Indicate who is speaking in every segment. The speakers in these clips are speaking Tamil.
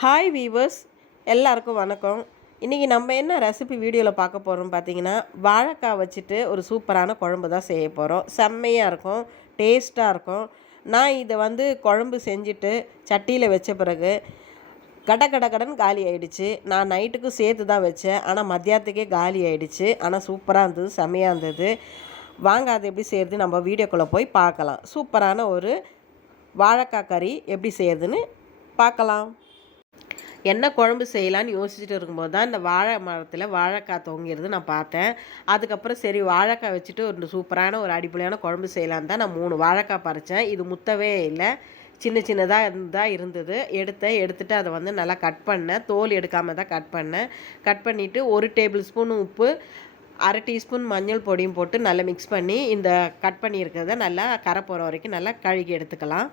Speaker 1: ஹாய் வீவர்ஸ் எல்லாருக்கும் வணக்கம். இன்றைக்கி நம்ம என்ன ரெசிபி வீடியோவில் பார்க்க போகிறோம் பார்த்தீங்கன்னா வாழைக்காய் வச்சுட்டு ஒரு சூப்பரான குழம்பு தான் செய்ய போகிறோம் செம்மையாக இருக்கும் டேஸ்ட்டாக இருக்கும். நான் இதை வந்து குழம்பு செஞ்சுட்டு சட்டியில் வச்ச பிறகு கட கட கடன் காலி ஆயிடுச்சு. நான் நைட்டுக்கும் சேர்த்து தான் வச்சேன். ஆனால் மத்தியானத்துக்கே காலி ஆயிடுச்சு. ஆனால் சூப்பராக இருந்தது செம்மையாக இருந்தது. வாங்க அதை எப்படி செய்கிறது நம்ம வீடியோக்குள்ளே போய் பார்க்கலாம். சூப்பரான ஒரு வாழைக்காய் கறி எப்படி செய்யறதுன்னு பார்க்கலாம். என்ன குழம்பு செய்யலான்னு யோசிச்சுட்டு இருக்கும்போது தான் இந்த வாழை மரத்தில் வாழைக்காய் தொங்கிறது நான் பார்த்தேன். அதுக்கப்புறம் சரி வாழைக்காய் வச்சுட்டு ஒரு சூப்பரான ஒரு அடிப்படையான குழம்பு செய்யலான்னு தான் நான் மூணு வாழைக்காய் பறித்தேன் இது முத்தவே இல்லை. சின்ன சின்னதாக இருந்தால் இருந்தது. எடுத்தேன். எடுத்துகிட்டு அதை வந்து நல்லா கட் பண்ணேன். தோல் எடுக்காமல் தான் கட் பண்ணேன். கட் பண்ணிவிட்டு ஒரு டேபிள் ஸ்பூன் உப்பு அரை டீஸ்பூன் மஞ்சள் பொடியும் போட்டு நல்லா மிக்ஸ் பண்ணி இந்த கட் பண்ணியிருக்கிறத நல்லா கரை போகிற வரைக்கும் நல்லா கழுகி எடுத்துக்கலாம்.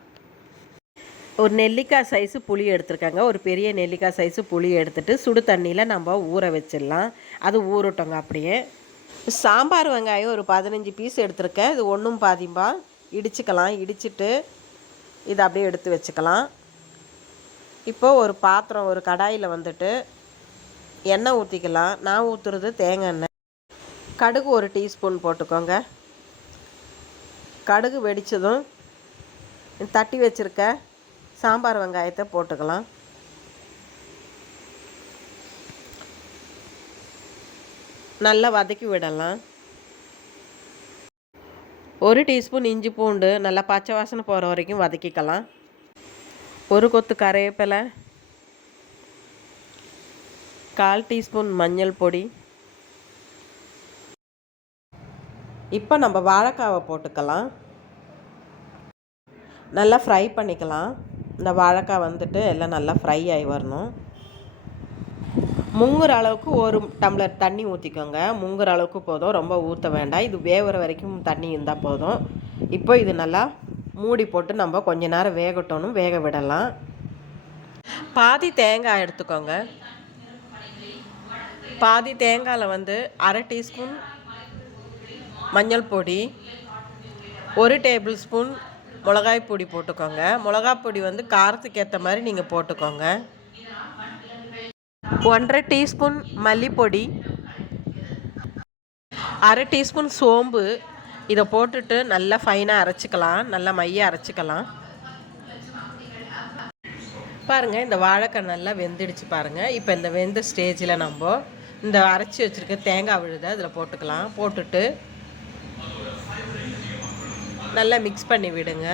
Speaker 1: ஒரு நெல்லிக்காய் சைஸு புளி எடுத்துருக்காங்க. ஒரு பெரிய நெல்லிக்காய் சைஸு புளி எடுத்துகிட்டு சுடு தண்ணியில் நம்ம ஊற வச்சிடலாம். அது ஊறட்டோங்க அப்படியே. சாம்பார் வெங்காயம் ஒரு பதினஞ்சு பீஸ் எடுத்திருக்கேன். இது ஒன்றும் பாதிம்பா இடிச்சுக்கலாம். இடிச்சிட்டு இதை அப்படியே எடுத்து வச்சுக்கலாம். இப்போது ஒரு பாத்திரம் ஒரு கடாயில் வந்துட்டு எண்ணெய் ஊற்றிக்கலாம் நான் ஊற்றுறது தேங்காய் எண்ணெய். கடுகு ஒரு டீஸ்பூன் போட்டுக்கோங்க. கடுகு வெடித்ததும் தட்டி வச்சுருக்க சாம்பார் வெங்காயத்தை போட்டுக்கலாம். நல்லா வதக்கி விடலாம். ஒரு டீஸ்பூன் இஞ்சி பூண்டு நல்லா பச்சை வாசனை போகிற வரைக்கும் வதக்கிக்கலாம். ஒரு கொத்து கருவேப்பிலை கால் டீஸ்பூன் மஞ்சள் பொடி. இப்போ நம்ம வாழைக்காவை போட்டுக்கலாம். நல்லா ஃப்ரை பண்ணிக்கலாம். இந்த வாழைக்காய் வந்துட்டு எல்லாம் நல்லா ஃப்ரை ஆகி வரணும். முங்குற அளவுக்கு ஒரு டம்ளர் தண்ணி ஊற்றிக்கோங்க முங்குற அளவுக்கு போதும். ரொம்ப ஊற்ற வேண்டாம். இது வேகிற வரைக்கும் தண்ணி இருந்தால் போதும். இப்போ இது நல்லா மூடி போட்டு நம்ம கொஞ்ச நேரம் வேகட்டணும். வேக விடலாம். பாதி தேங்காய் எடுத்துக்கோங்க. பாதி தேங்காயில் வந்து அரை டீஸ்பூன் மஞ்சள் பொடி ஒரு டேபிள் ஸ்பூன் மிளகாய் பொடி போட்டுக்கோங்க. மிளகாய் பொடி வந்து காரத்துக்கு ஏற்ற மாதிரி நீங்கள் போட்டுக்கோங்க. ஒன்றரை டீஸ்பூன் மல்லிப்பொடி அரை டீஸ்பூன் சோம்பு. இதை போட்டுட்டு நல்லா ஃபைனாக அரைச்சிக்கலாம். நல்லா மைய அரைச்சிக்கலாம். பாருங்கள் இந்த வாழைக்காய் நல்லா வெந்துடுச்சு பாருங்கள் இப்போ இந்த வெந்த ஸ்டேஜில் நம்ம இந்த அரைச்சி வச்சுருக்க தேங்காய் விழுதை அதில் போட்டுக்கலாம். போட்டுட்டு நல்லா மிக்ஸ் பண்ணி விடுங்க.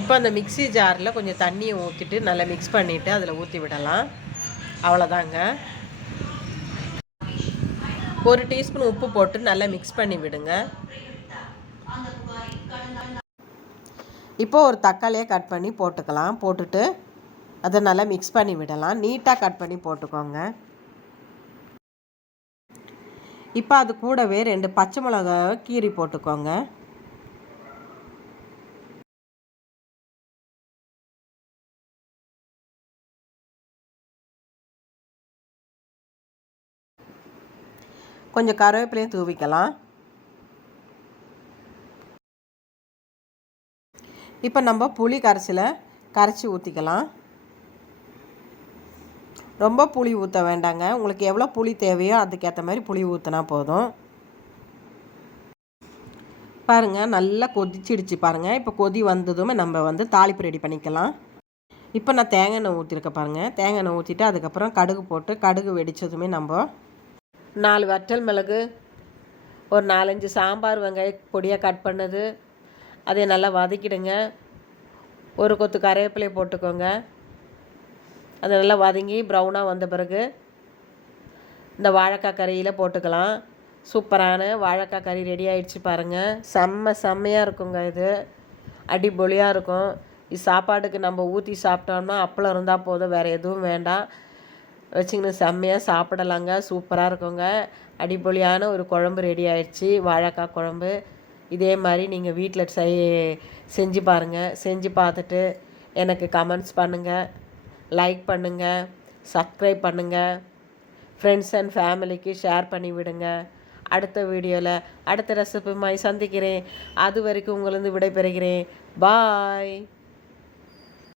Speaker 1: இப்போ அந்த மிக்சி ஜாரில் கொஞ்சம் தண்ணியை ஊற்றிட்டு நல்லா மிக்ஸ் பண்ணிவிட்டு அதில் ஊற்றி விடலாம். அவ்வளோதாங்க ஒரு டீஸ்பூன் உப்பு போட்டு நல்லா மிக்ஸ் பண்ணி விடுங்க. இப்போ ஒரு தக்காளியை கட் பண்ணி போட்டுக்கலாம். போட்டுட்டு அதை நல்லா மிக்ஸ் பண்ணி விடலாம். நீட்டாக கட் பண்ணி போட்டுக்கோங்க. இப்போ அது கூடவே ரெண்டு பச்சை மிளகாவை கீரி போட்டுக்கோங்க. கொஞ்சம் கருவேப்பிலையும் தூவிக்கலாம். இப்போ நம்ம புளி கரைச்சியில் கரைச்சி ஊற்றிக்கலாம் ரொம்ப புளி ஊற்ற வேண்டாங்க. உங்களுக்கு எவ்வளோ புளி தேவையோ அதுக்கேற்ற மாதிரி புளி ஊற்றினா போதும். பாருங்கள் நல்லா கொதிச்சிடுச்சு பாருங்கள் இப்போ கொதி வந்ததுமே நம்ம வந்து தாளிப்பு ரெடி பண்ணிக்கலாம். இப்போ நான் தேங்காய் எண்ணெய் ஊற்றிருக்க பாருங்கள் தேங்காய் எண்ணெய் ஊற்றிட்டு அதுக்கப்புறம் கடுகு போட்டு கடுகு வெடித்ததுமே நம்ம நாலு வற்றல் மிளகு ஒரு நாலஞ்சு சாம்பார் வெங்காய பொடியாக கட் பண்ணது. அதை நல்லா வதக்கிடுங்க. ஒரு கொத்து கருவேப்பிலையை போட்டுக்கோங்க. அது நல்லா வதங்கி ப்ரௌனாக வந்த பிறகு இந்த வாழைக்காய் கறியில் போட்டுக்கலாம். சூப்பரான வாழைக்காய் கறி ரெடி ஆகிடுச்சு பாருங்கள் செம்ம செம்மையாக இருக்குங்க இது. அடிபொலியாக இருக்கும். இது சாப்பாடுக்கு நம்ம ஊற்றி சாப்பிட்டோம்னா அப்பளம் இருந்தால் போதும் வேறு எதுவும் வேண்டாம். வச்சுக்கின்னு செம்மையாக சாப்பிடலாங்க. சூப்பராக இருக்குங்க. அடிபொலியான ஒரு குழம்பு ரெடி ஆயிடுச்சு. வாழைக்காய் குழம்பு. இதே மாதிரி நீங்கள் வீட்டில் செய் செஞ்சு பாருங்கள் செஞ்சு பார்த்துட்டு எனக்கு கமெண்ட்ஸ் பண்ணுங்கள் லைக் பண்ணுங்கள் சப்ஸ்கிரைப் பண்ணுங்கள் ஃப்ரெண்ட்ஸ் அண்ட் ஃபேமிலிக்கு ஷேர் பண்ணி விடுங்க. அடுத்த வீடியோவில் அடுத்த ரெசிபிமாய் சந்திக்கிறேன். அது வரைக்கும் உங்களிருந்து விடைபெறுகிறேன். பாய்